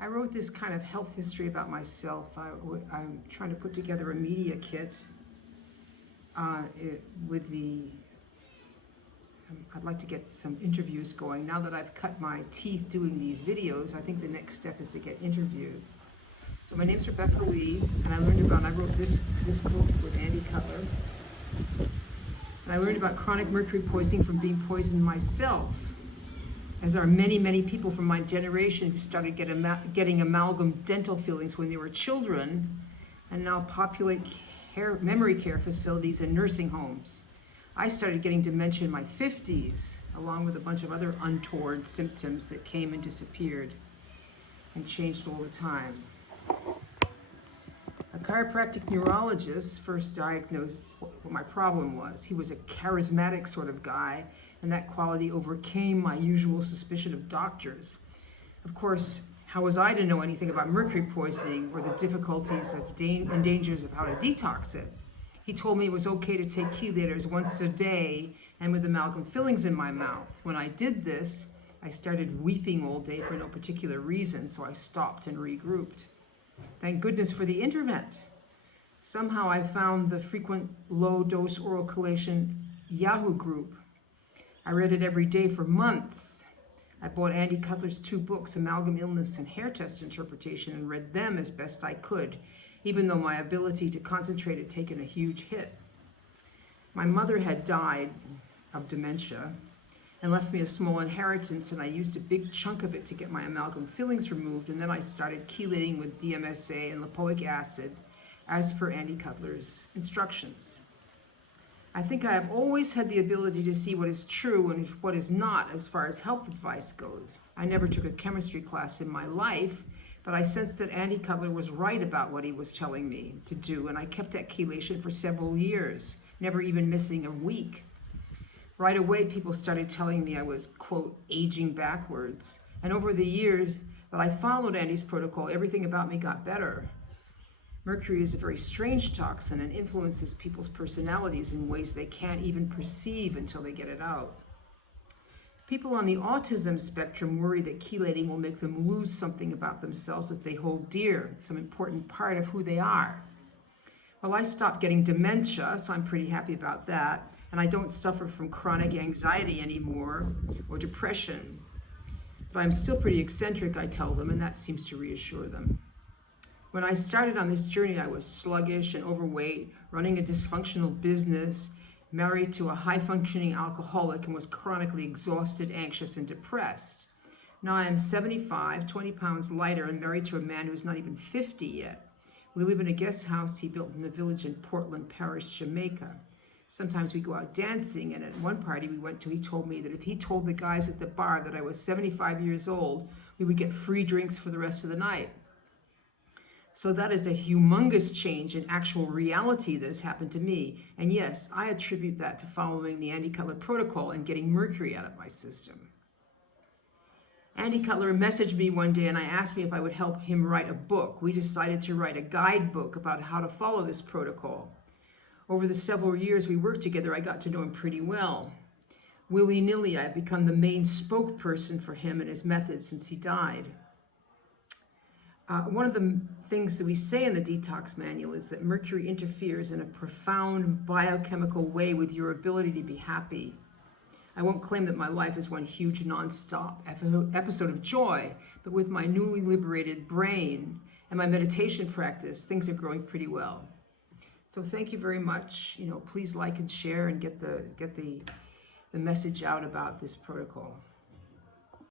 I wrote this kind of health history about myself. I'm trying to put together a media kit with the, I'd like to get some interviews going. Now that I've cut my teeth doing these videos, I think the next step is to get interviewed. So my name's Rebecca Lee, and I wrote this book with Andy Cutler. And I learned about chronic mercury poisoning from being poisoned myself, as are many, many people from my generation who started getting amalgam dental fillings when they were children and now populate memory care facilities and nursing homes. I started getting dementia in my 50s, along with a bunch of other untoward symptoms that came and disappeared and changed all the time. A chiropractic neurologist first diagnosed what my problem was. He was a charismatic sort of guy, and that quality overcame my usual suspicion of doctors. Of course, how was I to know anything about mercury poisoning or the difficulties and dangers of how to detox it? He told me it was okay to take chelators once a day and with amalgam fillings in my mouth. When I did this, I started weeping all day for no particular reason, so I stopped and regrouped. Thank goodness for the internet. Somehow I found the frequent low-dose oral chelation Yahoo group. I read it every day for months. I bought Andy Cutler's 2 books, Amalgam Illness and Hair Test Interpretation, and read them as best I could, even though my ability to concentrate had taken a huge hit. My mother had died of dementia and left me a small inheritance, and I used a big chunk of it to get my amalgam fillings removed, and then I started chelating with DMSA and lipoic acid as per Andy Cutler's instructions. I think I have always had the ability to see what is true and what is not as far as health advice goes. I never took a chemistry class in my life, but I sensed that Andy Cutler was right about what he was telling me to do, and I kept at chelation for several years, never even missing a week. Right away, people started telling me I was, quote, aging backwards. And over the years that I followed Andy's protocol, everything about me got better. Mercury is a very strange toxin and influences people's personalities in ways they can't even perceive until they get it out. People on the autism spectrum worry that chelating will make them lose something about themselves that they hold dear, some important part of who they are. Well, I stopped getting dementia, so I'm pretty happy about that. And I don't suffer from chronic anxiety anymore or depression. But I'm still pretty eccentric, I tell them, and that seems to reassure them. When I started on this journey, I was sluggish and overweight, running a dysfunctional business, married to a high-functioning alcoholic, and was chronically exhausted, anxious, and depressed. Now I am 75, 20 pounds lighter, and married to a man who's not even 50 yet. We live in a guest house he built in a village in Portland Parish, Jamaica. Sometimes we go out dancing, and at one party we went to, he told me that if he told the guys at the bar that I was 75 years old, we would get free drinks for the rest of the night. So that is a humongous change in actual reality that has happened to me. And yes, I attribute that to following the Andy Cutler protocol and getting mercury out of my system. Andy Cutler messaged me one day and I asked me if I would help him write a book. We decided to write a guidebook about how to follow this protocol. Over the several years we worked together, I got to know him pretty well. Willy-nilly, I've become the main spokesperson for him and his methods since he died. One of the things that we say in the detox manual is that mercury interferes in a profound biochemical way with your ability to be happy. I won't claim that my life is one huge non-stop episode of joy, but with my newly liberated brain and my meditation practice, things are going pretty well. So thank you very much. Please like and share and get the message out about this protocol.